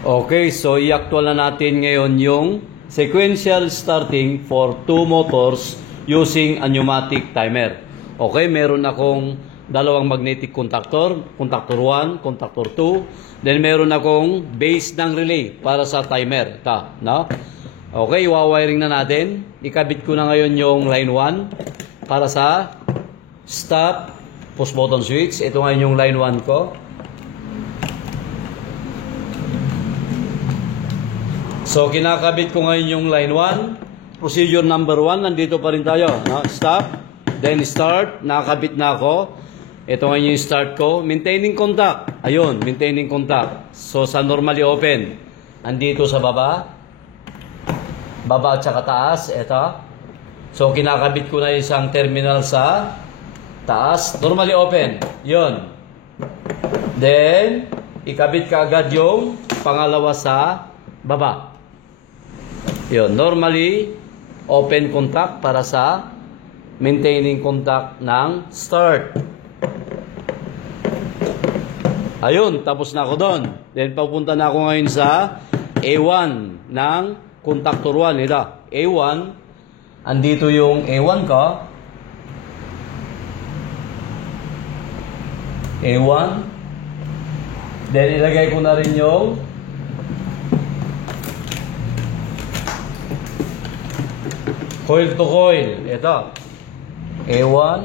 Okay, so i-actual na natin ngayon yung sequential starting for 2 motors using a pneumatic timer. Okay, meron akong dalawang magnetic contactor, contactor 1, contactor 2, then meron akong base ng relay para sa timer. Ito, no? Okay, iwawiring na natin. Ikabit ko na ngayon yung line 1 para sa stop, push button switch. Ito ngayon yung line 1 ko. So, kinakabit ko ngayon yung line 1. Procedure number 1, nandito pa rin tayo. No? Stop, then start. Nakakabit na ako. Ito ngayon yung start ko. Maintaining contact. Ayun, maintaining contact. So, sa normally open, nandito sa baba. Baba at saka taas. Ito. So, kinakabit ko na isang terminal sa taas. Normally open. Yun. Then, ikabit ka agad yung pangalawa sa baba. Yun, normally open contact para sa maintaining contact ng start. Ayun, tapos na ako doon. Then papunta na ako ngayon sa A1 ng contactor 1. Ito, A1. Andito yung A1 ko. A1. Then ilagay ko na rin yung coil to coil. Ito. A1.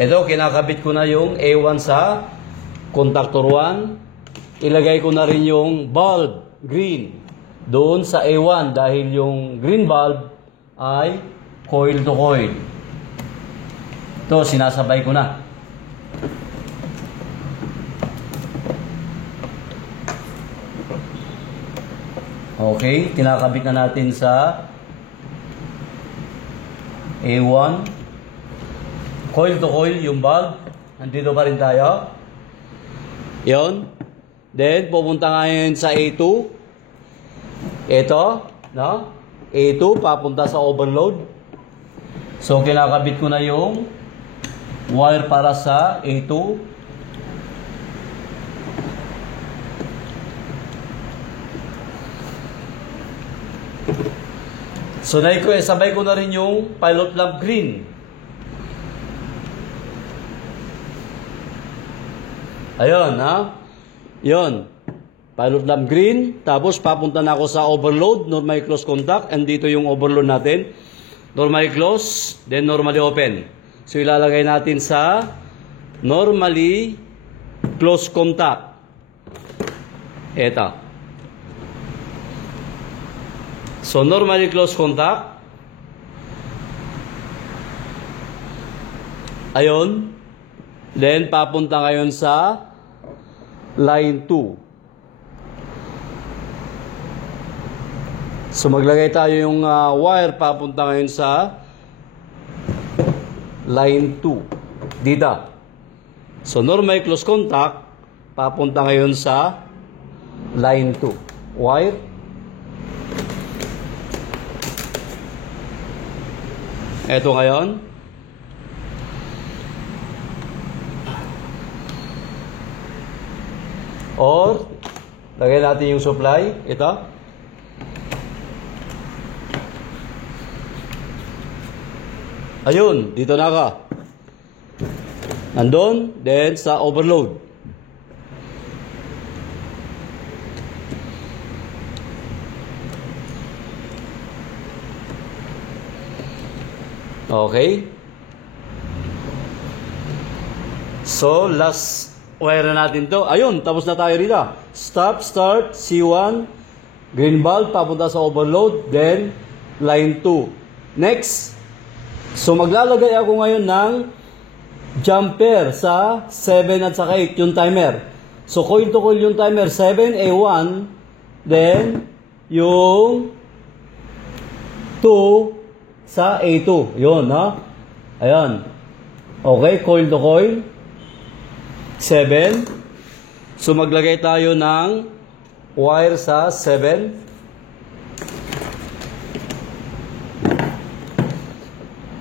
Ito, kinakabit ko na yung A1 sa contactor 1. Ilagay ko na rin yung bulb, green, doon sa A1 dahil yung green bulb ay coil to coil. Ito, sinasabay ko na. Okay, kinakabit na natin sa A1. Coil to coil, yung bulb. Nandito pa rin tayo. Yun. Then, pupunta ngayon sa A2. Ito, no? A2, papunta sa overload. So, kinakabit ko na yung wire para sa A2. So, sabay ko na rin yung pilot lamp green. Ayun, ha? Yun. Pilot lamp green. Tapos, papunta na ako sa overload. Normally close contact. And dito yung overload natin. Normally close. Then, normally open. So, ilalagay natin sa normally close contact. Ito. So, normally close contact. Ayun. Then, papunta ngayon sa line 2. So, maglagay tayo yung wire papunta ngayon sa line 2. Dito. So, normally close contact, papunta ngayon sa line 2. Wire. Ito ngayon. Or, lagay natin yung supply. Ito. Ayun, dito na ka. Nandun, then sa overload. Okay. So, last wire na natin to. Ayun, tapos na tayo rito. Stop, start, C1, green bulb, papunta sa overload, then line 2. Next. So, maglalagay ako ngayon ng jumper sa 7 at saka 8, yung timer. So, coil to coil yung timer, 7, A1, then yung 2, sa A2. Yun, ha? Ayan. Okay, coil to coil. 7. So, maglagay tayo ng wire sa 7.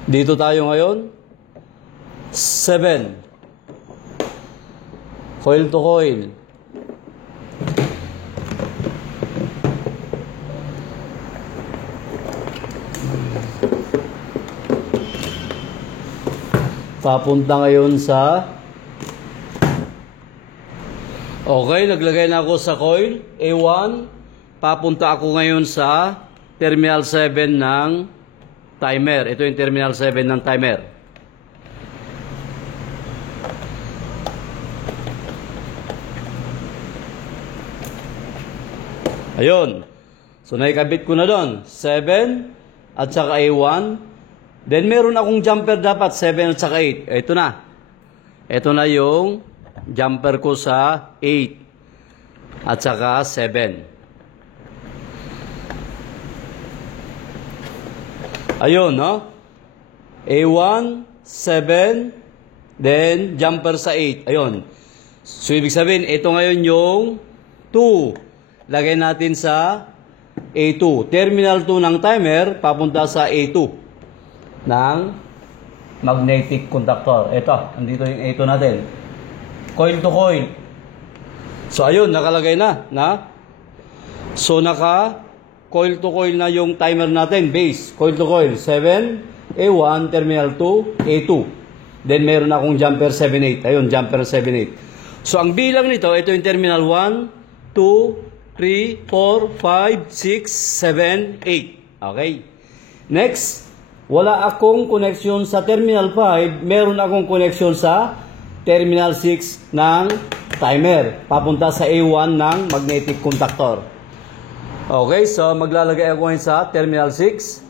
Dito tayo ngayon. 7. Coil to coil. Papunta ngayon sa... Okay, naglagay na ako sa coil A1. Papunta ako ngayon sa terminal 7 ng timer. Ito yung terminal 7 ng timer. Ayun. So, naikabit ko na doon. 7 at saka A1. Then, meron akong jumper dapat. 7 at saka 8. Ito na. Ito na yung jumper ko sa 8 at saka 7. Ayun, no? A1, 7, then jumper sa 8. Ayun. So, ibig sabihin, ito ngayon yung 2. Lagay natin sa A2. Terminal 2 ng timer, papunta sa A2 ng magnetic conductor. Ito, andito yung A2 natin. Coil to coil. So, ayun, nakalagay na. So, coil to coil na yung timer natin. Base, coil to coil. 7, A1, terminal 2, A2. Then, meron akong jumper 7, 8. Ayun, jumper 7, 8. So, ang bilang nito, ito yung terminal 1, 2, 3, 4, 5, 6, 7, 8. Okay. Next, wala akong connection sa terminal 5. Meron akong connection sa terminal 6 ng timer. Papunta sa A1 ng magnetic conductor. Okay, so maglalagay ako ngayon sa terminal 6.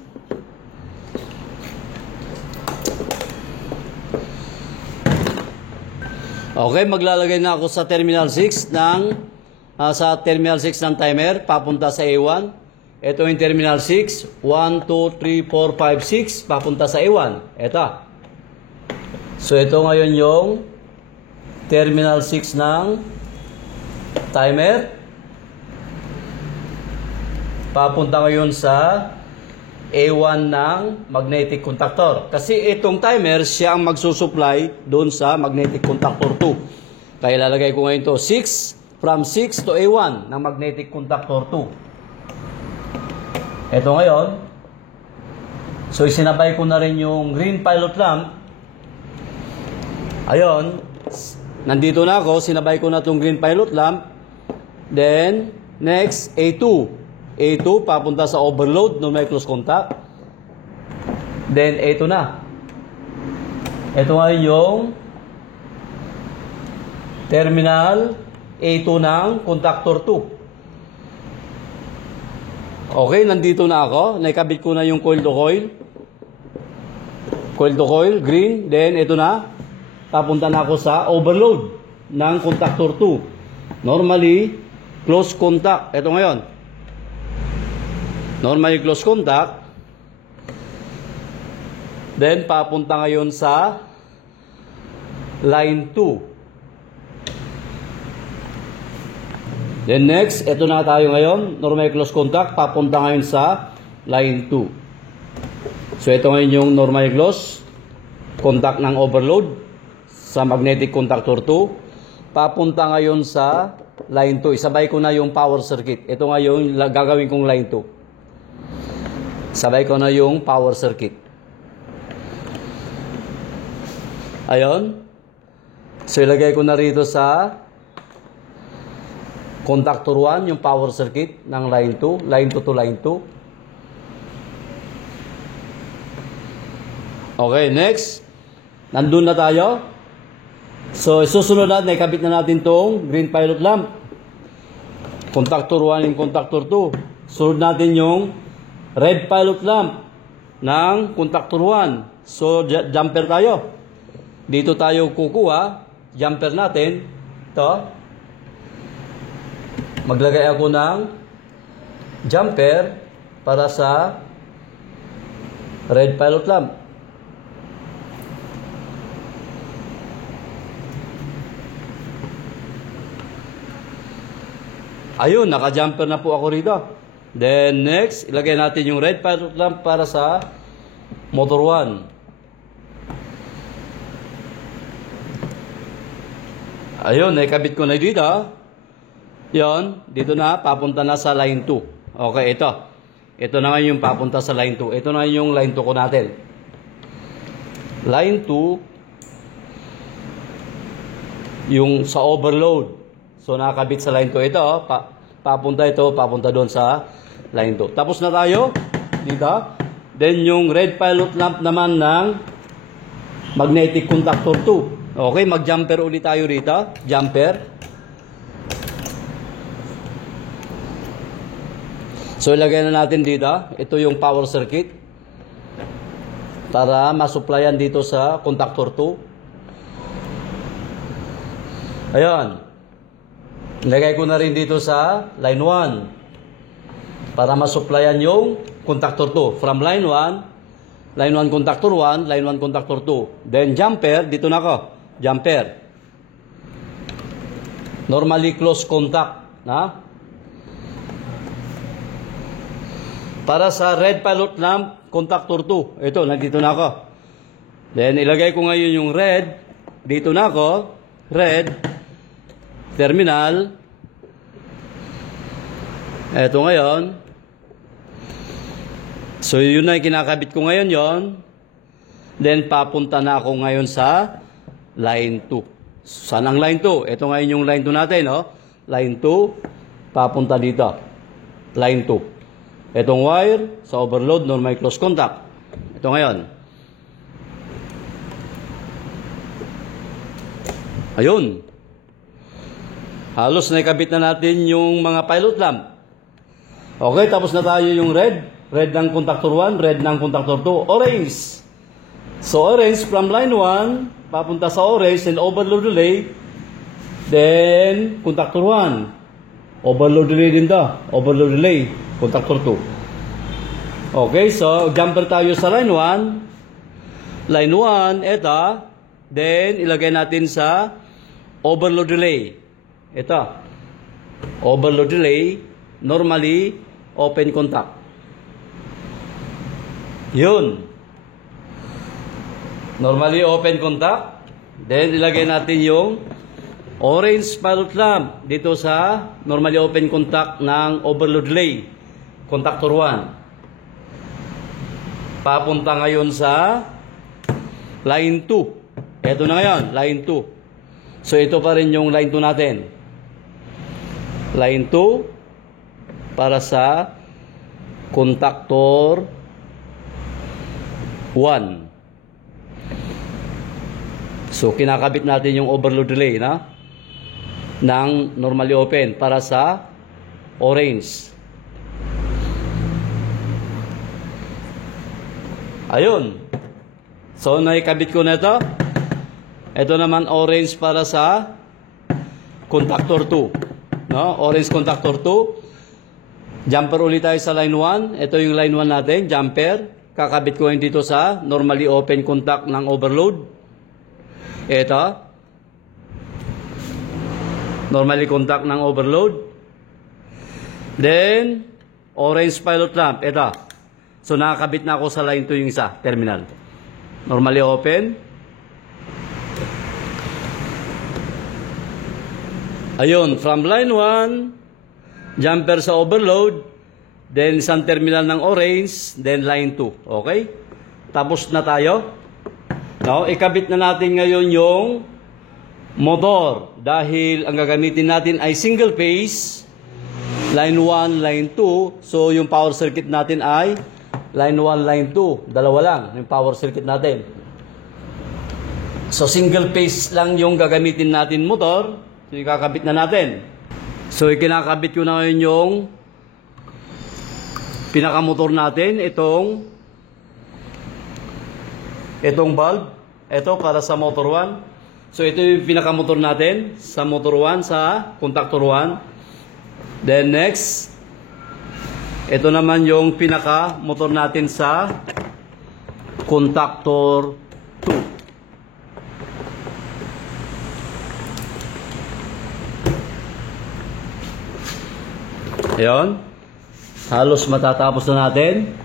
Okay, maglalagay na ako sa terminal 6 ng ng timer, papunta sa A1. Ito yung terminal 6. 1, 2, 3, 4, 5, 6. Papunta sa A1. Ito. So, ito ngayon yung terminal 6 ng timer. Papunta ngayon sa A1 ng magnetic contactor. Kasi itong timer, siya ang magsusupply doon sa magnetic contactor 2. Kaya lalagay ko ngayon to 6. From 6 to A1 ng magnetic contactor 2. Ito ngayon. So, isinabay ko na rin yung green pilot lamp. Ayun. Nandito na ako. Sinabay ko na itong green pilot lamp. Then, next, A2. A2, papunta sa overload nung may close contact. Then, A2 na. Ito ngayon yung terminal A2 ng contactor 2. Okay, nandito na ako. Naikabit ko na yung coil to coil. Coil to coil, green. Then, ito na. Papunta na ako sa overload ng contactor 2. Normally, close contact. Ito ngayon. Normally, close contact. Then, papunta ngayon sa line 2. Then next, ito na tayo ngayon. Normal close contact. Papunta ngayon sa line 2. So, ito ngayon yung normal close contact ng overload sa magnetic contactor 2. Papunta ngayon sa line 2. Isabay ko na yung power circuit. Ito ngayon gagawin kong line 2. Sabay ko na yung power circuit. Ayun. So, ilagay ko na rito sa contactor 1, yung power circuit ng line 2. Line 2 to line 2. Okay, next. Nandun na tayo. So, susunod natin, ikabit na natin tong green pilot lamp. Contactor 1 and contactor 2. Sunod natin yung red pilot lamp ng contactor 1. So, jumper tayo. Dito tayo kukuha. Jumper natin. Ito. Maglagay ako ng jumper para sa red pilot lamp. Ayun, naka-jumper na po ako rito. Then next, ilagay natin yung red pilot lamp para sa motor 1. Ayun, naikabit ko na dito. Yon, dito na, papunta na sa line 2. Okay, ito. Ito naman yung papunta sa line 2. Ito na yung line 2 ko natin. Line 2, yung sa overload. So, nakakabit sa line 2. Ito, papunta doon sa line 2. Tapos na tayo dito. Then, yung red pilot lamp naman ng magnetic contactor 2. Okay, mag-jumper ulit tayo rito. Jumper. So, ilagay na natin dito. Ito yung power circuit. Para masuplayan dito sa contactor 2. Ayan. Ilagay ko na rin dito sa line 1. Para masuplayan yung contactor 2. From line 1, line 1 contactor 1, line 1 contactor 2. Then jumper, dito na ako. Jumper. Normally close contact. Na? Para sa red pilot lamp, contactor 2. Ito, nandito na ako. Then, ilagay ko ngayon yung red. Dito na ako. Red. Terminal. Ito ngayon. So, yun na yung kinakabit ko ngayon yon. Then, papunta na ako ngayon sa line 2. Saan ang line 2? Ito ngayon yung line 2 natin, no? Line 2, papunta dito. Line 2. Itong wire, sa overload, normal close contact. Ito ngayon. Ayun. Halos naikabit na natin yung mga pilot lamp. Okay, tapos na tayo yung red. Red ng contactor 1, red ng contactor 2. Orange. So, orange from line 1, papunta sa orange, and overload relay. Then, contactor 1. Overload relay din to. Overload relay. Contactor 2. Okay, so jumper tayo sa line 1. Line 1, ito. Then, ilagay natin sa overload relay. Ito. Overload relay, normally, open contact. Yun. Normally, open contact. Then, ilagay natin yung orange pilot lamp dito sa normally open contact ng overload relay. Contactor 1. Papunta ngayon sa line 2. Ito na ngayon, line 2. So, ito pa rin yung line 2 natin. Line 2 para sa contactor 1. So, kinakabit natin yung overload relay na ng normally open para sa orange. Ayun. So, naikabit ko na ito. Ito naman orange para sa contactor 2. No? Orange contactor 2. Jumper ulit tayo sa line 1. Ito yung line 1 natin, jumper. Kakabit ko yun dito sa normally open contact ng overload. Ito. Normally contact ng overload. Then, orange pilot lamp. Ito. So, nakakabit na ako sa line 2 yung isa, terminal. Normally open. Ayun, from line 1, jumper sa overload, then isang terminal ng orange, then line 2. Okay? Tapos na tayo. Now, ikabit na natin ngayon yung motor. Dahil ang gagamitin natin ay single phase, line 1, line 2. So, yung power circuit natin ay line 1, line 2. Dalawa lang yung power circuit natin. So, single phase lang yung gagamitin natin motor. So, ikakabit na natin. So, ikinakabit ko na ngayon yung pinakamotor natin. Itong bulb. Ito para sa motor 1. So, ito yung pinakamotor natin sa motor 1, sa contactor 1. Then, next, ito naman yung pinaka-motor natin sa contactor 2. Ayan. Halos matatapos na natin.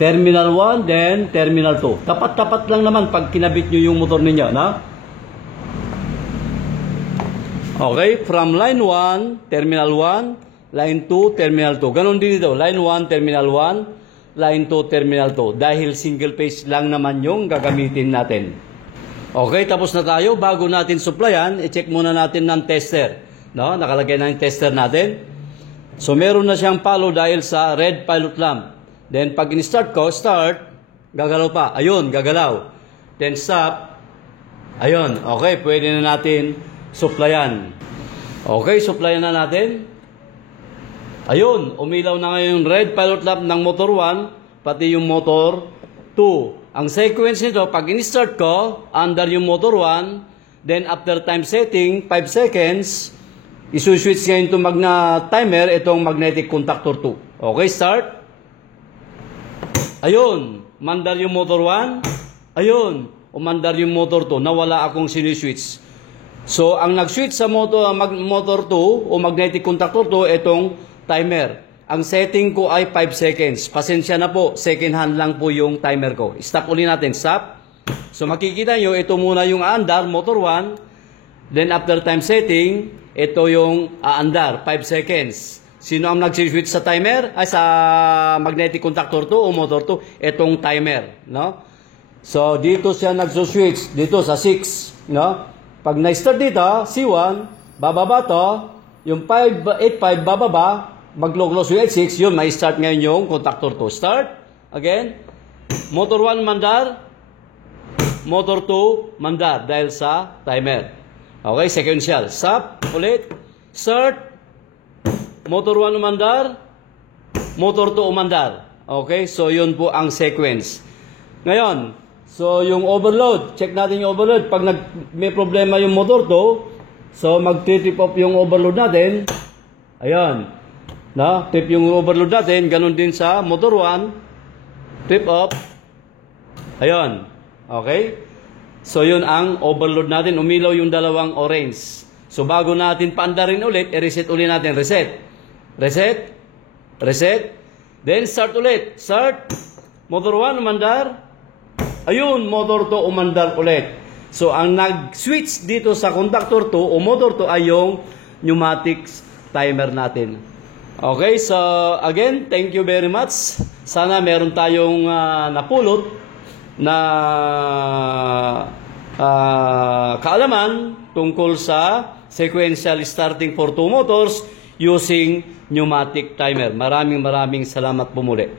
Terminal 1, then Terminal 2. Tapat-tapat lang naman pag kinabit nyo yung motor ninyo, na? Okay, from line 1, terminal 1, line 2, terminal 2. Ganon din dito, line 1, terminal 1, line 2, terminal 2. Dahil single phase lang naman yung gagamitin natin. Okay, tapos na tayo. Bago natin supplyan, i-check muna natin ng tester. No? Nakalagay na yung tester natin. So, meron na siyang follow dahil sa red pilot lamp. Then, pag in-start ko, start, gagalaw pa. Ayun, gagalaw. Then, stop. Ayun, okay, pwede na natin supplyan. Okay, supplyan na natin. Ayun, umilaw na ngayon yung red pilot lamp ng motor 1, pati yung motor 2. Ang sequence nito, pag in-start ko, under yung motor 1, then after time setting, 5 seconds, isuswitch ngayon itong timer, itong magnetic contactor 2. Okay, start. Ayun, mandar yung motor 1. Ayun, umandar yung motor 2, nawala akong siniswitch. So, ang nag-switch sa motor 2 o magnetic contactor 2, itong timer. Ang setting ko ay 5 seconds. Pasensya na po, second hand lang po yung timer ko. Stop ulit natin, stop. So, makikita nyo, ito muna yung aandar, motor 1. Then, after time setting, ito yung aandar, 5 seconds. Sino ang nag-switch sa timer? Ay, sa magnetic contactor 2 o motor 2? Itong timer, no? So, dito siya nag-switch, dito sa 6, no? Pag na-start dito, C1, bababa to, yung 585 bababa, mag-close yung 86, yun, may start ngayon yung contactor 2. Start, again, motor 1 mandar, motor 2 mandar, dahil sa timer. Okay, sequential. Stop, ulit, start, motor 1 umandar, motor 2 umandar. Okay, so yun po ang sequence. Ngayon, so yung overload, check natin yung overload. Pag may problema yung motor 2, so mag-trip off yung overload natin. Ayan. Na, trip yung overload natin, ganun din sa motor 1, trip off. Ayan. Okay? So yun ang overload natin. Umilaw yung dalawang orange. So bago natin paandarin ulit, i-reset ulit natin. Reset. Reset. Reset. Then start ulit. Start. Motor 1 umandar. Ayun, motor 2 umandar ulit. So ang nag-switch dito sa contactor 2 o motor 2 ay yung pneumatics timer natin. Okay, so again, thank you very much. Sana meron tayong napulot na kaalaman tungkol sa sequential starting for 2 motors using pneumatic timer. Maraming salamat po muli.